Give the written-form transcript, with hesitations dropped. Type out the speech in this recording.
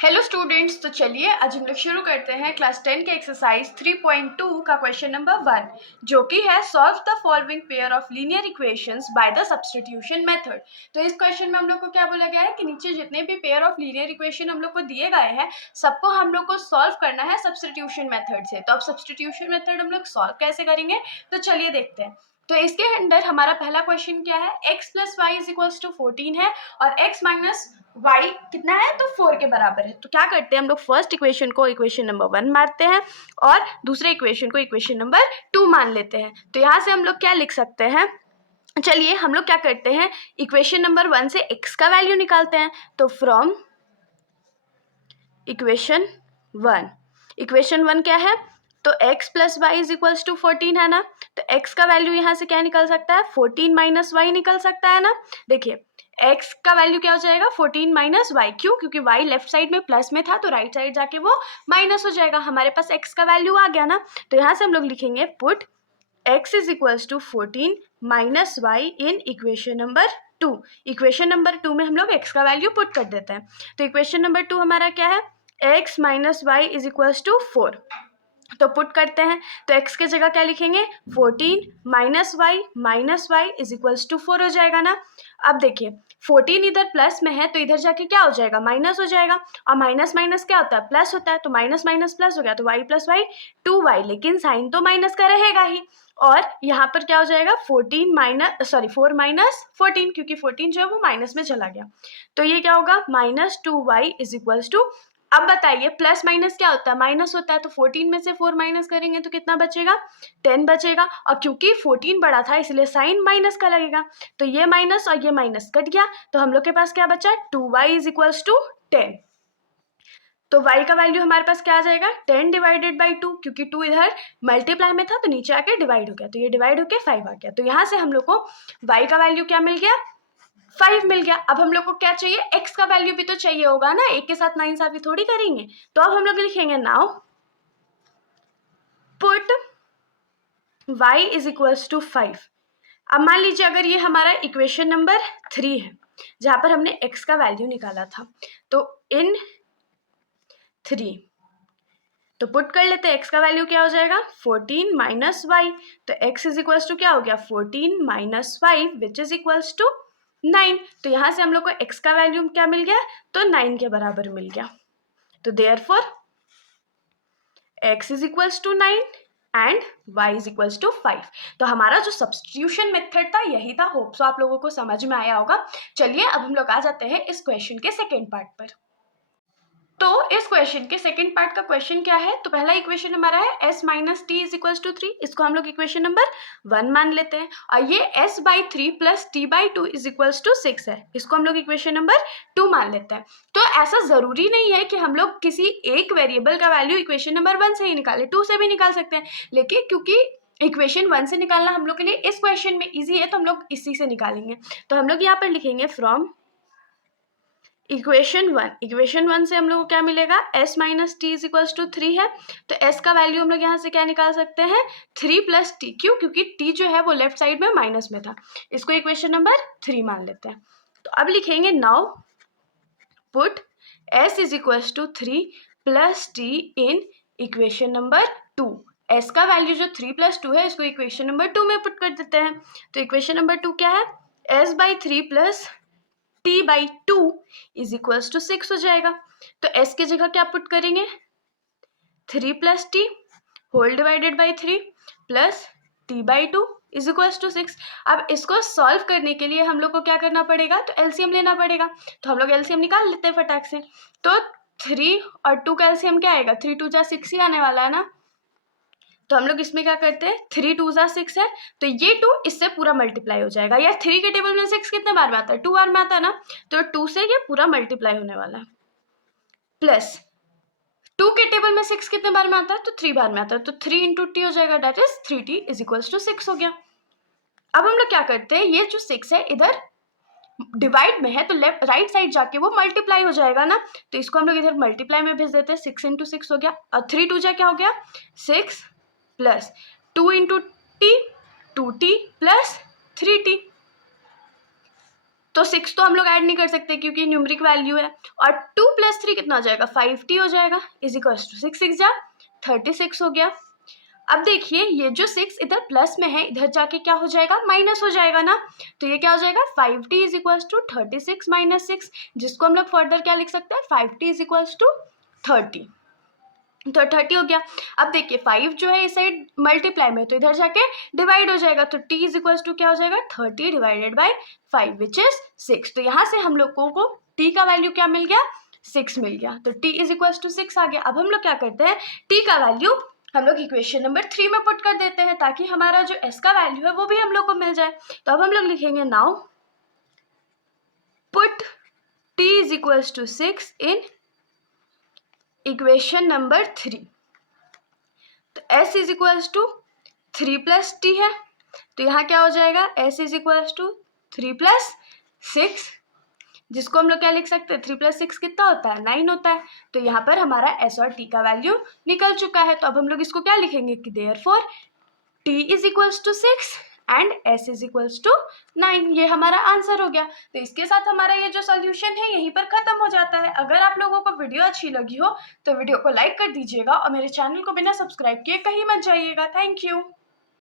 Hello students, तो चलिए आज हम लोग शुरू करते हैं क्लास 10 के एक्सरसाइज 3.2 का क्वेश्चन नंबर 1, जो कि है solve the following pair of linear equations by the substitution method. तो इस क्वेश्चन में हम लोग को क्या बोला गया है कि नीचे जितने भी पेयर ऑफ लीनियर इक्वेशन हम लोग को दिए गए हैं सबको हम लोग को सॉल्व करना है सब्स्टिट्यूशन मेथड से। तो अब सब्स्टिट्यूशन मेथड हम लोग सॉल्व कैसे करेंगे, तो चलिए देखते हैं। तो इसके अंदर हमारा पहला क्वेश्चन क्या है, x plus y is equals to 14 है और x माइनस y कितना है, तो 4 के बराबर है। तो क्या करते हैं हम लोग, फर्स्ट इक्वेशन को इक्वेशन नंबर 1 मानते हैं और दूसरे इक्वेशन को इक्वेशन नंबर 2 मान लेते हैं। तो यहाँ से हम लोग क्या लिख सकते हैं, चलिए हम लोग क्या करते हैं, इक्वेशन नंबर 1 से x का वैल्यू निकालते हैं। तो फ्रॉम इक्वेशन 1 क्या है, तो x plus y is equals to 14 है ना। तो x का वैल्यू यहाँ से क्या निकल सकता है, 14 माइनस वाई निकल सकता है ना। देखिए x का वैल्यू क्या हो जाएगा, 14 माइनस वाई। क्यों, क्योंकि y लेफ्ट साइड में प्लस में था तो राइट साइड जाके वो माइनस हो जाएगा। हमारे पास x का वैल्यू आ गया ना। तो यहाँ से हम लोग लिखेंगे put x is equals to 14 minus y in equation number 2। Equation number 2 में हम लोग x का वैल्यू पुट कर देते हैं। तो इक्वेशन नंबर 2 हमारा क्या है, x minus y is equals to 4। तो पुट करते हैं, तो x के जगह क्या लिखेंगे, 14 minus y is equals to 4 हो जाएगा ना। अब देखिए 14 इधर प्लस में है तो इधर जाके क्या हो जाएगा, माइनस हो जाएगा। और माइनस माइनस क्या होता है, प्लस होता है। तो माइनस माइनस प्लस हो गया, तो y प्लस वाई 2y, लेकिन साइन तो माइनस का रहेगा ही। और यहाँ पर क्या हो जाएगा, 4 माइनस 14, क्योंकि 14 जो है वो माइनस में चला गया। तो ये क्या होगा, minus 2y is equals to, अब बताइए प्लस माइनस क्या होता है, माइनस होता है। तो 14 में से 4 माइनस करेंगे तो कितना बचेगा, 10 बचेगा। और क्योंकि 14 बड़ा था इसलिए साइन माइनस का लगेगा। तो ये माइनस और ये माइनस कट गया, तो हम लोग के पास क्या बचा, 2y इज इक्वल्स टू 10। तो y का वैल्यू हमारे पास क्या आ जाएगा, 10 डिवाइडेड बाई 2, क्योंकि 2 इधर मल्टीप्लाई में था तो नीचे आके डिवाइड हो गया, तो ये डिवाइड होके 5 आ गया। तो यहाँ से हम लोग को y का वैल्यू क्या मिल गया, 5 मिल गया। अब हम लोग को क्या चाहिए, x का वैल्यू भी तो चाहिए होगा ना, एक के साथ नाइंसाफी थोड़ी करेंगे। तो अब हम लोग लिखेंगे now put y is equals to 5। अब मान लीजिए अगर ये हमारा इक्वेशन नंबर 3 है जहां पर हमने x का वैल्यू निकाला था, तो इन 3 तो पुट कर लेते हैं, x का वैल्यू क्या हो जाएगा, 14 माइनस वाई। तो x इज इक्वल्स टू क्या हो गया, 14 minus 5 which is equals to 9। तो यहाँ से हम लोग को x का वैल्यू क्या मिल गया, तो 9 के बराबर मिल गया। तो therefore x is equals to 9 and y is equals to 5। तो हमारा जो सब्स्टिट्यूशन मेथड था यही था। होप सो आप लोगों को समझ में आया होगा। चलिए अब हम लोग आ जाते हैं इस क्वेश्चन के सेकेंड पार्ट पर। तो इस क्वेश्चन के सेकंड पार्ट का क्वेश्चन क्या है, तो पहला इक्वेशन हमारा है s minus t is equals to 3। इसको हम लोग इक्वेशन नंबर 1 मान लेते हैं। और ये s by 3 plus t by 2 is equals to 6 है, इसको हम लोग इक्वेशन नंबर 2 मान लेते हैं। तो ऐसा जरूरी नहीं है कि हम लोग किसी एक वेरिएबल का वैल्यू इक्वेशन नंबर 1 से ही निकाले, 2 से भी निकाल सकते हैं। लेकिन क्योंकि इक्वेशन 1 से निकालना हम लोग के लिए इस क्वेश्चन में ईजी है तो हम लोग इसी से निकालेंगे। तो हम लोग यहाँ पर लिखेंगे फ्रॉम इक्वेशन 1 से हम लोग को क्या मिलेगा, s minus t is equals to 3 है। तो s का वैल्यू हम लोग यहाँ से क्या निकाल सकते हैं, 3 प्लस टी। क्यों, क्योंकि t जो है वो लेफ्ट साइड में माइनस में था। इसको इक्वेशन नंबर 3 मान लेते हैं। तो अब लिखेंगे now put s is equals to 3 plus t in equation number 2। s का वैल्यू जो 3 प्लस 2 है इसको इक्वेशन नंबर 2 में पुट कर देते हैं। तो इक्वेशन नंबर 2 क्या है, s by 3 plus t by 2 is equals to 6 हो जाएगा। तो s की जगह क्या पुट करेंगे, 3 plus t whole divided by 3 plus t by 2 is equals to 6। अब इसको सॉल्व करने के लिए हम लोग को क्या करना पड़ेगा, तो एलसीएम लेना पड़ेगा। तो हम लोग एलसीएम निकाल लेते हैं फटाक से। तो 3 और 2 का एलसीएम क्या आएगा, 3 2 जा 6 ही आने वाला है ना। तो हम लोग इसमें क्या करते हैं, 3 2 जा 6 है, तो ये 2 इससे पूरा मल्टीप्लाई हो जाएगा। यार 3 के टेबल में 6 कितने बार में आता है, 2 बार में आता है ना। तो 2 से ये पूरा मल्टीप्लाई होने वाला है। प्लस 2 के टेबल में 6 कितने बार में आता है, तो 3 बार में आता है। तो 3 इंटू टी हो जाएगा, that is 3t is equals to 6 हो गया। अब हम लोग क्या करते हैं, ये जो 6 है इधर डिवाइड में है तो लेफ्ट राइट साइड जाके वो मल्टीप्लाई हो जाएगा ना। तो इसको हम लोग इधर मल्टीप्लाई में भेज देते हैं, 6 इंटू 6 हो गया। और 3 2 जा क्या हो गया, 6 plus 2 into T 2t plus 3t। तो 6 तो हम लोग ऐड नहीं कर सकते क्योंकि न्यूमरिक वैल्यू है। और 2 + 3 कितना हो जाएगा, 5t हो जाएगा, इज इक्वल्स टू 6 6 जा 36 हो गया। अब देखिए ये जो 6 इधर प्लस में है, इधर जाके क्या हो जाएगा, माइनस हो जाएगा ना। तो ये क्या हो जाएगा, 5t is equals to 36 minus 6, जिसको हम लोग फर्दर क्या लिख सकते हैं, 5t इज इक्वल्स टू 30। तो 30 हो गया। अब देखिए 5 जो है इस साइड मल्टीप्लाई में, तो इधर जाके डिवाइड हो जाएगा, तो t इज इक्वल्स टू क्या हो जाएगा, 30 डिवाइडेड बाई 5 विच इज 6। तो यहाँ से हम लोगों को t का वैल्यू क्या मिल गया, 6 मिल गया। तो t इज इक्वल्स टू 6 आ गया। अब हम लोग क्या करते हैं, t का वैल्यू हम लोग इक्वेशन नंबर 3 में पुट कर देते हैं ताकि हमारा जो s का वैल्यू है वो भी हम लोग को मिल जाए। तो अब हम लोग लिखेंगे now put t is equals to 6 in equation number 3। तो s is equals to 3 + t है, तो यहाँ क्या हो जाएगा, s इज इक्वल्स टू 3 + 6, जिसको हम लोग क्या लिख सकते हैं, 3 + 6 कितना होता है, 9 होता है। तो यहाँ पर हमारा s और t का वैल्यू निकल चुका है। तो अब हम लोग इसको क्या लिखेंगे कि therefore t is equals to 6 and s is equals to 9। ये हमारा आंसर हो गया। तो इसके साथ हमारा ये जो सॉल्यूशन है यहीं पर खत्म हो जाता है। अगर आप लोगों को वीडियो अच्छी लगी हो तो वीडियो को लाइक कर दीजिएगा और मेरे चैनल को बिना सब्सक्राइब किए कहीं मत जाइएगा। Thank you.